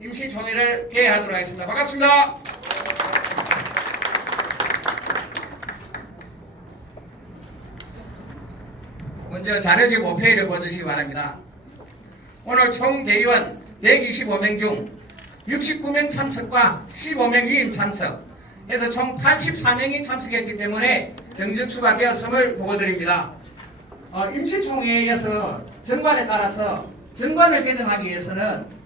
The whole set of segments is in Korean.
임시총회를 개회하도록 하겠습니다. 반갑습니다. 먼저 자료집 5페이지를 보시기 바랍니다. 오늘 총 대의원 125명 중 69명 참석과 15명 위임 참석 해서 총 84명이 참석했기 때문에 정적수가 되었음을 보고드립니다. 어, 임시총회에서 정관에 따라서 정관을 개정하기 위해서는 예,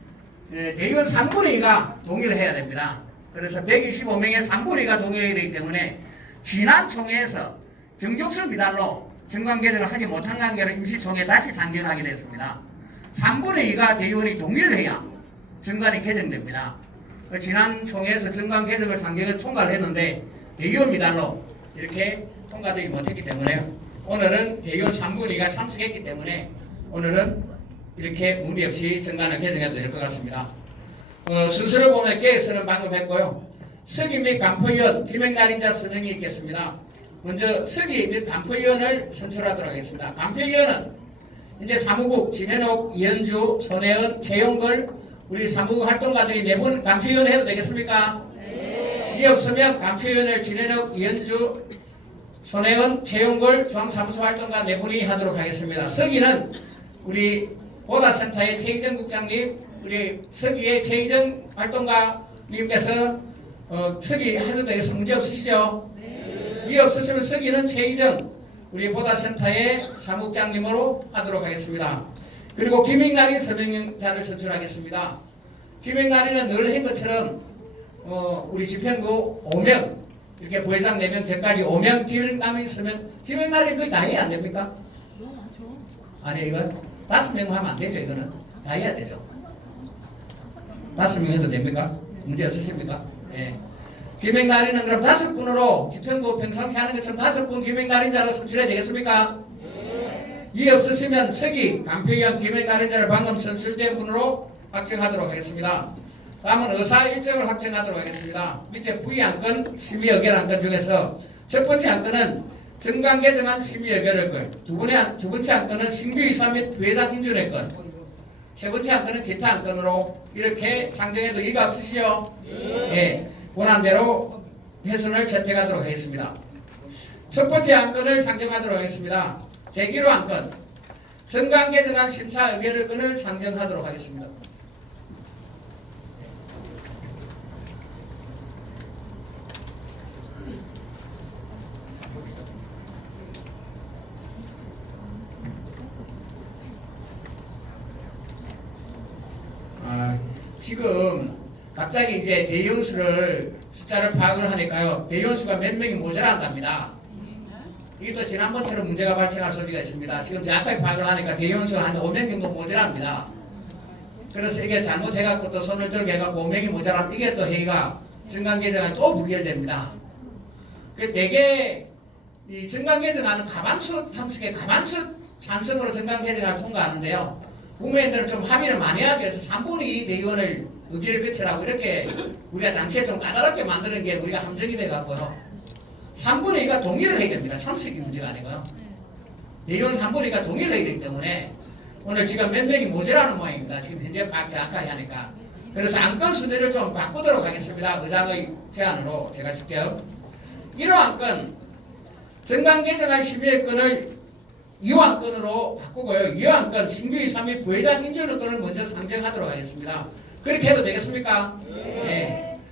대의원 3분의 2가 동의를 해야 됩니다. 그래서 125명의 3분의 2가 동의해야 되기 때문에 지난 총회에서 정족수 미달로 정관 개정을 하지 못한 관계로 임시총회 다시 상정하게 됐습니다. 3분의 2가 대의원이 동의를 해야 정관이 개정됩니다. 그 지난 총회에서 정관 개정을 상정을 통과를 했는데 대의원 미달로 이렇게 통과되지 못했기 때문에 오늘은 대의원 3분의 2가 참석했기 때문에 오늘은 이렇게 무리 없이 정관을 개정해도 될 것 같습니다. 어, 순서를 보면 개에서는 방금 했고요. 서기 및 간포위원 일명날인자 선정이 있겠습니다. 먼저 서기 및 간포위원을 선출하도록 하겠습니다. 간포위원은 이제 사무국 진현옥, 이현주, 손혜은, 최용걸 우리 사무국 활동가들이 네분 간표위원 해도 되겠습니까? 이 없으면 간표위원을 진현옥, 이현주, 손혜은, 최용걸 중앙사무소 활동가 네 분이 하도록 하겠습니다. 서기는 우리 보다센터의 최희정 국장님, 우리 서기의 최희정 활동가님께서 어, 서기 해도 되겠습니다. 문제 없으시죠? 이 없으시면 서기는 최희정 우리 보다센터의 사무국장님으로 하도록 하겠습니다. 그리고 김익날이 서명자를 선출하겠습니다. 김익날이는 늘 한 것처럼 어, 우리 집행부 5명 이렇게 부회장 4명 저까지 5명 김익날이 서명 거의 다 해야 안 됩니까? 아니 이거 다섯 명 하면 안 되죠 이거는 다 해야 되죠. 다섯 명 해도 됩니까? 문제 없으십니까? 예. 김행날이는 그럼 다섯 분으로 집행부 평상시 하는 것처럼 다섯 분 김행날인자로 선출해야 되겠습니까? 이 없으시면 서기 간표위원 김행날인자를 방금 선출된 분으로 확정하도록 하겠습니다. 다음은 의사 일정을 확정하도록 하겠습니다. 밑에 부의 안건, 심의 의결 안건 중에서 첫 번째 안건은 정관 개정안 심의 의결의 건, 두 안- 두 번째 안건은 신규이사 및 부회장 인준의 건, 세 번째 안건은 기타 안건으로 이렇게 상정해도 이가 없으시죠? 예. 원안대로 해선을 채택하도록 하겠습니다. 첫 번째 안건을 상정하도록 하겠습니다. 제1호 안건 정관 개정안 심사 의결의 건을 상정하도록 하겠습니다. 아, 지금 갑자기 이제 대의원수를 숫자를 파악을 하니까요. 대의원수가 몇 명이 모자란답니다. 이게 또 지난번처럼 문제가 발생할 소지가 있습니다. 지금 정확하게 파악을 하니까 대의원수가 한 5명 정도 모자랍니다. 그래서 이게 잘못해갖고 또 손을 들게 해갖고 5명이 모자라면 이게 또 회의가 정관개정안이 또 부결됩니다. 그 대개 이 정관개정안은 가만수 탐색에 가만수 찬성으로 정관개정안을 통과하는데요. 국민들은 좀 합의를 많이 하기 위해서 3분의 2 대의원을 의기를 거치라고 이렇게 우리가 당시에 좀 까다롭게 만드는 게 우리가 함정이 돼갖고요. 3분의 2가 동의를 해야 됩니다. 참석이 문제가 아니고요. 대의원 3분의 2가 동의를 해야 되기 때문에 오늘 지금 몇 명이 모자라는 모양입니다. 지금 현재 정확하게 하니까. 그래서 안건 순위를 좀 바꾸도록 하겠습니다. 의장의 제안으로 제가 직접. 1호 안건 정강 개정안 심의의 건을 2호 안건으로 바꾸고요. 2호 안건 신규 3위 부회장 인준의 건을 먼저 상정하도록 하겠습니다. 그렇게 해도 되겠습니까? 네.